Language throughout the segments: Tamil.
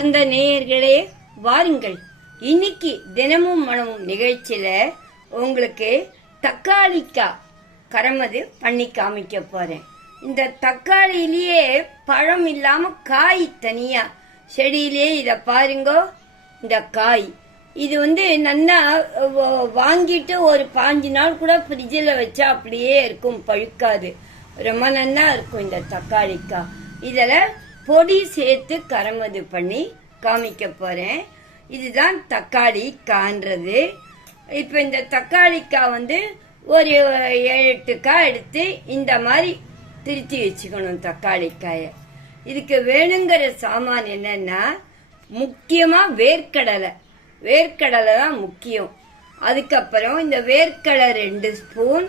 அன்பார்ந்த நேயர்களே, வாருங்கள். இன்னைக்கு தினமும் மனமும் நிகழ்ச்சியில உங்களுக்கு தக்காளிக்காய் கரமது பண்ணி காமிக்க போறேன். இந்த தக்காளியிலேயே பழம் இல்லாம காய் தனியா செடியிலே இத பாருங்க. இந்த காய் இது நல்லா வாங்கிட்டு ஒரு 5 நாள் கூட ஃப்ரிட்ஜில் வச்சா அப்படியே இருக்கும், பழுக்காது. ரொம்ப நல்லா இருக்கும் இந்த தக்காளிக்காய். இதில் பொடி சேர்த்து கரமது பண்ணி காமிக்க போறேன். இதுதான் தக்காளி காண்றது. இப்போ இந்த தக்காளிக்காய் ஒரு 7-8 காய் எடுத்து இந்த மாதிரி திருத்தி வச்சுக்கணும் தக்காளிக்காயை. இதுக்கு வேணுங்கிற சாமான் என்னன்னா, முக்கியமா வேர்க்கடலை தான் முக்கியம். அதுக்கப்புறம் இந்த வேர்க்கடலை 2 ஸ்பூன்,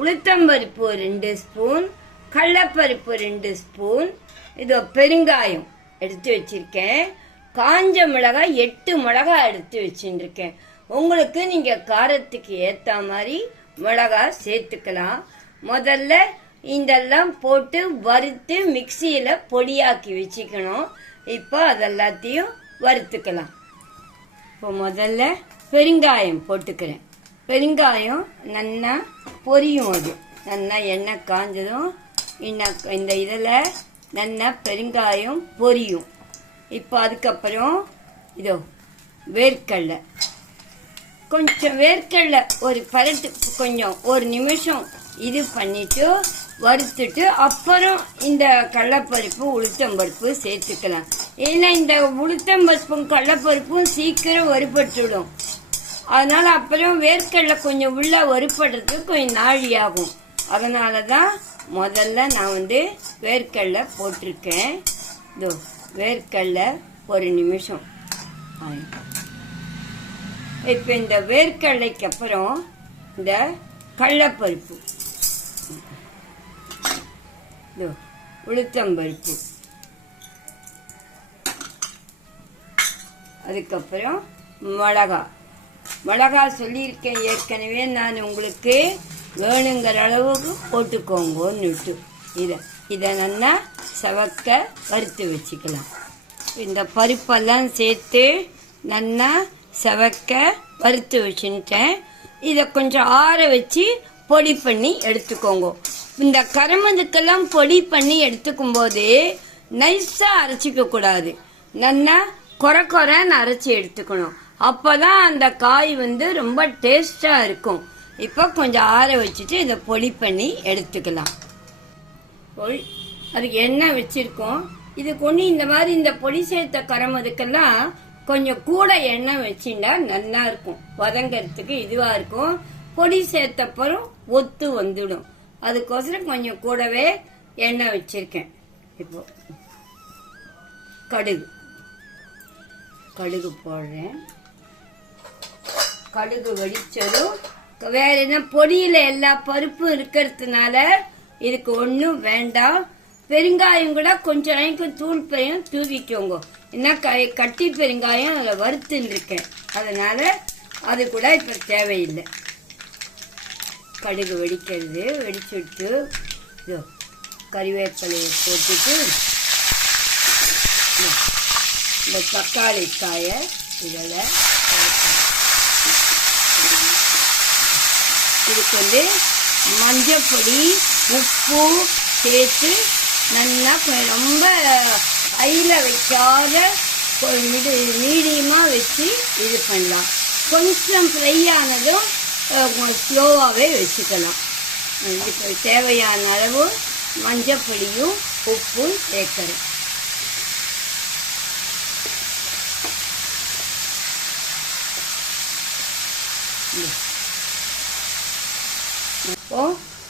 உளுத்தம்பருப்பு 2 ஸ்பூன், கடலைப்பருப்பு 2 ஸ்பூன், இதோ பெருங்காயம் எடுத்து வச்சிருக்கேன். காஞ்ச மிளகாய் 8 மிளகாய் எடுத்து வச்சுருக்கேன். உங்களுக்கு நீங்க காரத்துக்கு ஏத்த மாதிரி மிளகாய் சேர்த்துக்கலாம். முதல்ல இதெல்லாம் போட்டு வறுத்து மிக்சியில பொடியாக்கி வச்சுக்கணும். இப்போ அதெல்லாத்தையும் வறுத்துக்கலாம். இப்போ முதல்ல பெருங்காயம் போட்டுக்கிறேன். பெருங்காயம் நல்லா பொரியும். அது நல்லா எண்ணெய் காஞ்சதும் இந்த இதில் நல்லா பெருங்காயம் பொரியும். இப்போ அதுக்கப்புறம் இதோ வேர்க்கடலை, கொஞ்சம் வேர்க்கடலை ஒரு பரட்டு கொஞ்சம் 1 நிமிஷம் இது பண்ணிட்டு வறுத்துட்டு அப்புறம் இந்த கடலைப்பருப்பு உளுத்தம்பருப்பு சேர்த்துக்கலாம். ஏன்னா இந்த உளுத்தம்பருப்பும் கடலைப்பருப்பும் சீக்கிரம் வறுபட்டுடும். அதனால அப்புறம் வேர்க்கடலை கொஞ்சம் உள்ள வறுபடுறதுக்கு கொஞ்சம் நாழி ஆகும். அதனால தான் முதல்ல நான் வேர்க்கடலை போட்டிருக்கேன். இதோ வேர்க்கடலை 1 நிமிஷம். இப்போ இந்த வேர்க்கடலைக்கு அப்புறம் இந்த கடலைப்பருப்பு, உளுத்தம்பருப்பு, அதுக்கப்புறம் மிளகா சொல்லியிருக்கேன் ஏற்கனவே. நான் உங்களுக்கு வேணுங்கிற அளவுக்கு போட்டுக்கோங்கன்னுட்டு இதை நல்லா செவக்க வறுத்து வச்சுக்கலாம். இந்த பருப்பெல்லாம் சேர்த்து நல்லா செவக்க வறுத்து வச்சுட்டேன். இதை கொஞ்சம் ஆற வச்சு பொடி பண்ணி எடுத்துக்கோங்க. இந்த கரமதுக்கெல்லாம் பொடி பண்ணி எடுத்துக்கும் போது நைஸா அரைச்சிக்க கூடாது, நல்லா கொரன்னு அரைச்சி எடுத்துக்கணும். அப்பதான் அந்த காய் ரொம்ப டேஸ்டா இருக்கும். இப்போ கொஞ்சம் ஆற வச்சுட்டு இதை பொடி பண்ணி எடுத்துக்கலாம். அதுக்கு எண்ணெய் வச்சிருக்கோம். இது கொண்டு இந்த மாதிரி இந்த பொடி சேர்த்த கரமதுக்கெல்லாம் கொஞ்சம் கூட எண்ணெய் வச்சுட்டா நல்லா இருக்கும், வதங்கிறதுக்கு இதுவா இருக்கும். பொடி சேர்த்தப்பறம் ஒத்து வந்துடும். அதுக்கோசரம் கொஞ்சம் கூடவே எண்ணெய் வச்சிருக்கேன். இப்போ கடுகு போடுறேன். கடுகு வெடிச்சதும் வேற என்ன, பொடியில எல்லா பருப்பும் இருக்கிறதுனால இதுக்கு ஒன்றும் வேண்டாம். பெருங்காயம் கூட கொஞ்சம் தூள் பெரியும் தூவிக்கோங்க. என்ன கட்டி பெருங்காயம் அதில் வறுத்துன்னு இருக்கேன், அதனால அது கூட இப்போ தேவையில்லை. கடுகு வெடிச்சுட்டு இதோ கறிவேப்பிலையை போட்டுட்டு இந்த தக்காளி காயை இதில் இதுக்கு மஞ்சப்பொடி உப்பு சேர்த்து நல்லா ரொம்ப ஹையில் வைக்காத மீடியமாக வச்சு இது பண்ணலாம். கொஞ்சம் ஃப்ரை ஆனதும் ஸ்லோவாகவே வச்சுக்கலாம். இதுக்கு தேவையான அளவு மஞ்சப்பொடியும் உப்பும் சேர்க்கிறேன். இப்போ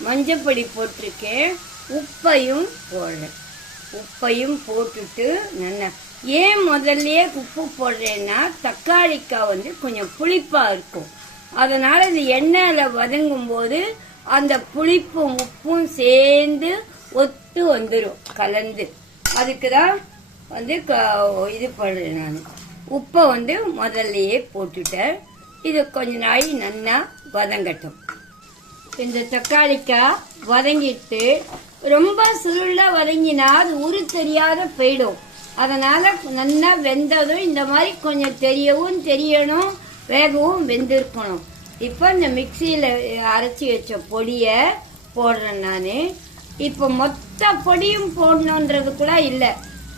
மஞ்சப்பொடி போட்டிருக்கேன், உப்பையும் போடுறேன். உப்பையும் போட்டுட்டு நல்லா, ஏன் முதல்லயே உப்பு போடுறேன்னா தக்காளிக்காய் கொஞ்சம் புளிப்பா இருக்கும். அதனால இந்த எண்ணெயில வதங்கும் போது அந்த புளிப்பும் உப்பும் சேர்ந்து ஒத்து வந்துடும் கலந்து. அதுக்குதான் இது போடுறேன். நான் உப்பை முதல்லயே போட்டுட்டேன். இது கொஞ்ச நாள் நல்லா வதங்கட்டும். இந்த தக்காளிக்காய் வதங்கிட்டு ரொம்ப சுருளா வதங்கினா அது உரு தெரியாத போயிடும். அதனால நல்லா வெந்ததும் இந்த மாதிரி கொஞ்சம் தெரியணும், வேகவும் வெந்திருக்கணும். இப்போ இந்த மிக்சியில் அரைச்சி வச்ச பொடியை போடுறேன் நான். இப்போ மொத்த பொடியும் போடணுன்றது கூட இல்லை,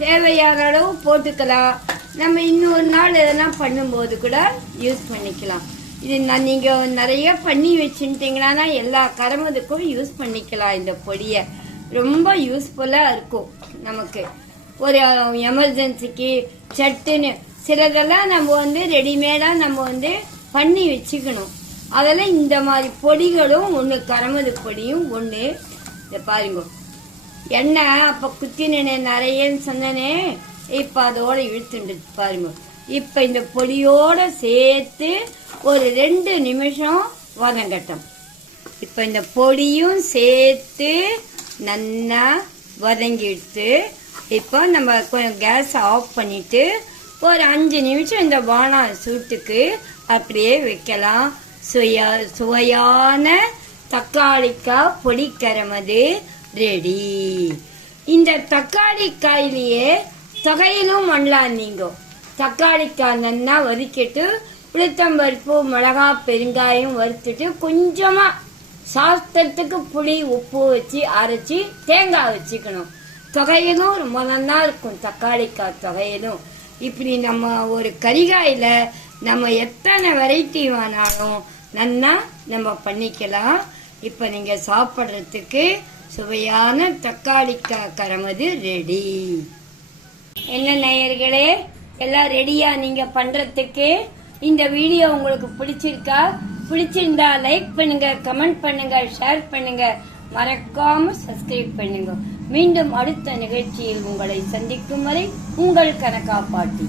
தேவையான அளவு போட்டுக்கலாம். நம்ம இன்னொரு நாள் எதனா பண்ணும்போது கூட யூஸ் பண்ணிக்கலாம். இது நீங்கள் நிறைய பண்ணி வச்சுட்டிங்கன்னா எல்லா கரமதுக்கும் யூஸ் பண்ணிக்கலாம். இந்த பொடியை ரொம்ப யூஸ்ஃபுல்லாக இருக்கும் நமக்கு. ஒரு எமர்ஜென்சிக்கு சட்டுன்னு சிலதெல்லாம் நம்ம ரெடிமேடாக நம்ம பண்ணி வச்சுக்கணும். அதெல்லாம் இந்த மாதிரி பொடிகளும் ஒன்று, கரமது பொடியும் ஒன்று. இதை பாருங்க, எண்ணெய் அப்போ குத்தினே நிறையன்னு சொன்னனே, இப்போ அதோட இழுத்துண்டு பாருங்க. இப்போ இந்த பொடியோட சேர்த்து ஒரு 2 நிமிஷம் வதங்கட்டும். இப்போ இந்த பொடியும் சேர்த்து நல்லா வதங்கிடுத்து. இப்போ நம்ம கொஞ்சம் கேஸ் ஆஃப் பண்ணிட்டு ஒரு 5 நிமிஷம் இந்த வானம் சூட்டுக்கு அப்படியே வைக்கலாம். சுவையான தக்காளிக்காய் பொடிக்கரமது ரெடி. இந்த தக்காளிக்காயிலேயே தொகையிலும் பண்ணலாம். நீங்கள் தக்காளிக்காய் நல்லா வதக்கிட்டு உளுத்தம்பருப்பு, மிளகா, பெருங்காயம் வறுத்துட்டு கொஞ்சமாக சாஸ்திரத்துக்கு புளி, உப்பு வச்சு அரைச்சி தேங்காய் வச்சுக்கணும். தொகையிலும் ரொம்ப நல்லா இருக்கும், தக்காளிக்காய் தொகையிலும். இப்படி நம்ம ஒரு கறிகாயில நம்ம எத்தனை வெரைட்டி வேணாலும் நல்லா நம்ம பண்ணிக்கலாம். இப்போ நீங்கள் சாப்பிட்றதுக்கு சுவையான தக்காளிக்காய் கரமது ரெடி. என்ன நேயர்களே, எல்லாம் ரெடியா நீங்கள் பண்ணுறதுக்கு? இந்த வீடியோ உங்களுக்கு பிடிச்சிருந்தா லைக் பண்ணுங்க, கமெண்ட் பண்ணுங்க, ஷேர் பண்ணுங்க, மறக்காம சப்ஸ்கிரைப் பண்ணுங்க. மீண்டும் அடுத்த நிகழ்ச்சியில் உங்களை சந்திக்கும் வரை உங்கள் கனகா பாட்டி.